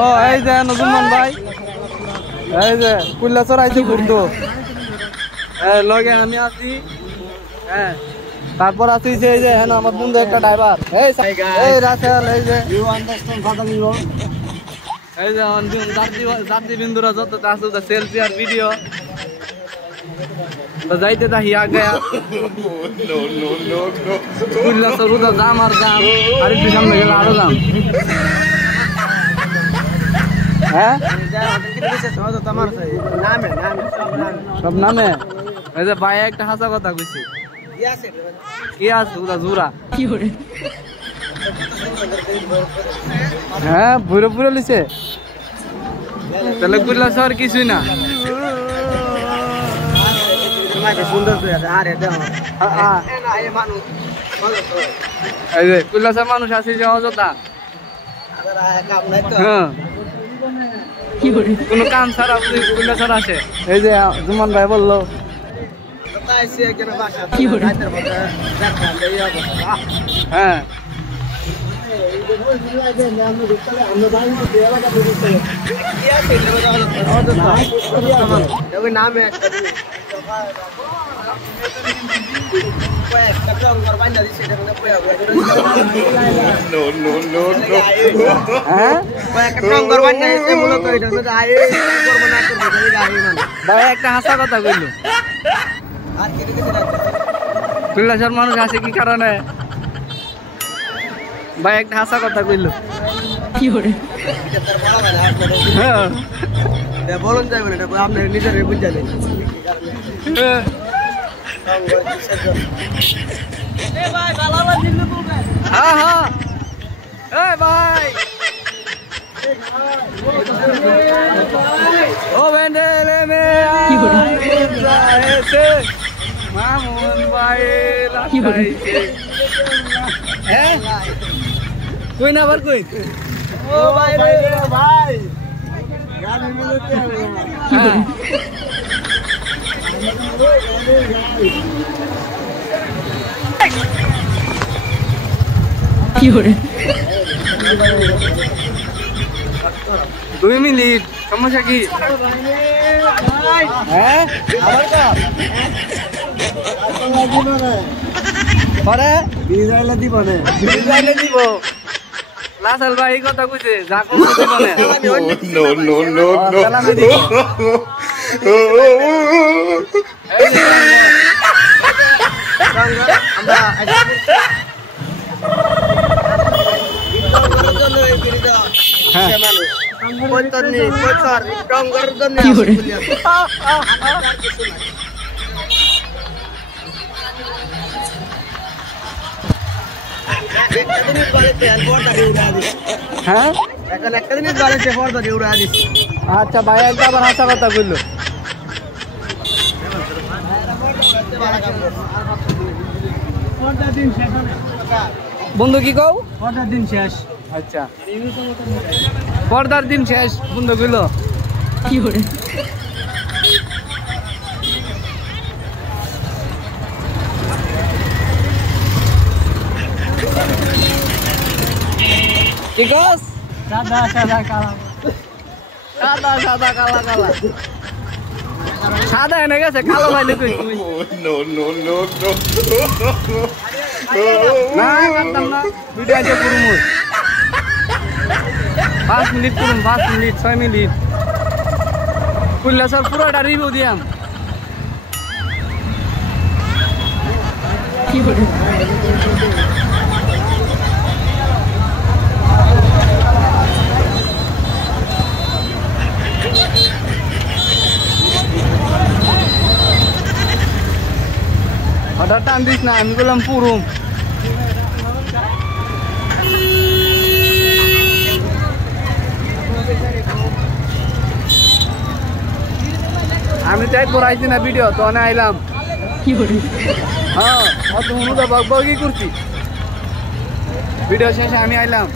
ও এই যে নজরুল ভাই, এই যে কুল্লাচর আইছে ঘুরতো, লগে আমি আছি। হ্যাঁ, তারপর আছি যে এই যে হ্যাঁ আমার বন্ধু একটা ড্রাইভার, এই রাসেল, এই যে এই যে যাত্রী বিন্দুরা যত আছে সেলফি আর ভিডিও তো যাইতে তাহি আগে কুল্লাচর উদা জাম আর জাম, আর একটু সামনে গেলে আরো জাম। হ্যাঁ সব নামে এই যে ভাই একটা হাসা কথা কইছে, কি আছে ওরা জোড়া কি করে। হ্যাঁ বুড়ো বুড়ো লিছে তাহলে কুল্লাচর কিছুই না। এই যে কুল্লাচর মানুষ আছে যে অযথা কোনো কাম ছাড়া কুল্লাচর আসে। এই যে জুমান ভাই বললো হ্যাঁ নামে একটা হাসা কথা বললো কুল্লাচর মানুষ আছে কি কারণে ভাই একটা হাসা কথা কইলো কি করে বলুন যাবে না আপনার নিজের বুঝালেন। হ্যাঁ হ্যাঁ এই ভাই ও বেন্ডেলে মে আইছে মামুন ভাই লাগাইছে। হ্যাঁ কই না আবার কই ও ভাই রে ভাই গান মিলতে হবে কি করে 2 মিনিট সমস্যা কি হ্যাঁ আবার কা পরে বিজাইলে দিব না বিজাইলে দিব লাসাল ভাই কথা কইছে যা কোন দিব না নো নো নো নো সালামি দিব আমরা আচ্ছা ভাই একটা আবার হাসা কথা বললো বন্ধু কি কও পর্দার দিন শেষ। আচ্ছা পর্দার দিন শেষ বন্ধু কইল কি করে কি কস সাদা সাদা কালা সাদা সাদা কালা কালা সাদা এনে গেছে কালো ভাইলে কই নো নো নো নো না করতাম না ভিডিও আছে করুম 5 মিনিট করুম 5 মিনিট 6 মিনিট কুল্লাচর পুরোটা রিভিউ দিয়াম কি করে টান দিস না আমি বললাম পুরুম আমি তাই করাইছি না ভিডিও তো আইলাম কি করি হ্যাঁ অত মনুদা বকবকি করছি ভিডিও শেষে আমি আইলাম